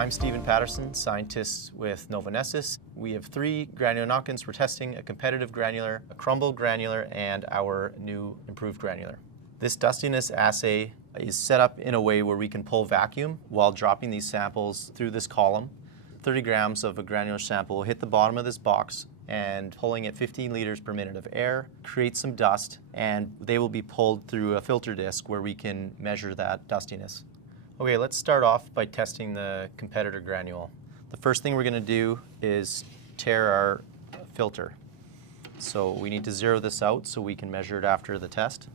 I'm Stephen Patterson, scientist with Novanesis. We have 3 granular knock-ins. We're testing a competitive granular, a crumble granular, and our new improved granular. This dustiness assay is set up in a way where we can pull vacuum while dropping these samples through this column. 30 grams of a granular sample will hit the bottom of this box, and pulling at 15 liters per minute of air creates some dust, and they will be pulled through a filter disc where we can measure that dustiness. Okay, let's start off by testing the competitor granule. The first thing we're going to do is tear our filter. So we need to zero this out so we can measure it after the test.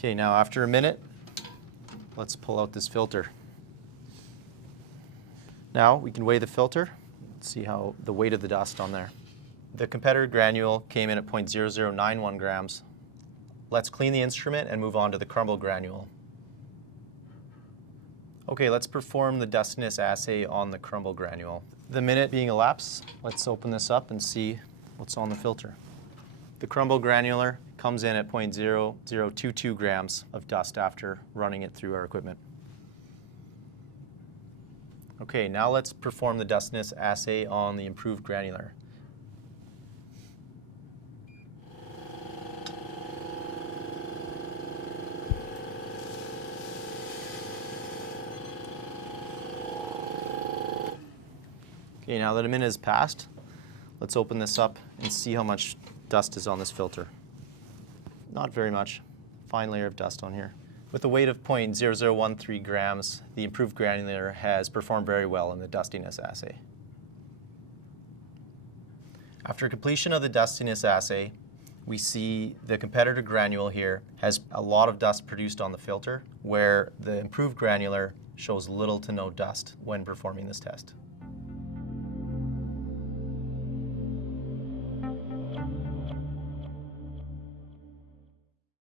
Okay, now after a minute, let's pull out this filter. Now we can weigh the filter, see how the weight of the dust on there. The competitor granule came in at 0.0091 grams. Let's clean the instrument and move on to the crumble granule. Okay, let's perform the dustiness assay on the crumble granule. The minute being elapsed, let's open this up and see what's on the filter. The crumble granular comes in at 0.0022 grams of dust after running it through our equipment. Okay, now let's perform the dustiness assay on the improved granular. Okay, now that a minute has passed, let's open this up and see how much dust is on this filter. Not very much. Fine layer of dust on here. With a weight of 0.0013 grams, the improved granular has performed very well in the dustiness assay. After completion of the dustiness assay, we see the competitor granule here has a lot of dust produced on the filter, where the improved granular shows little to no dust when performing this test.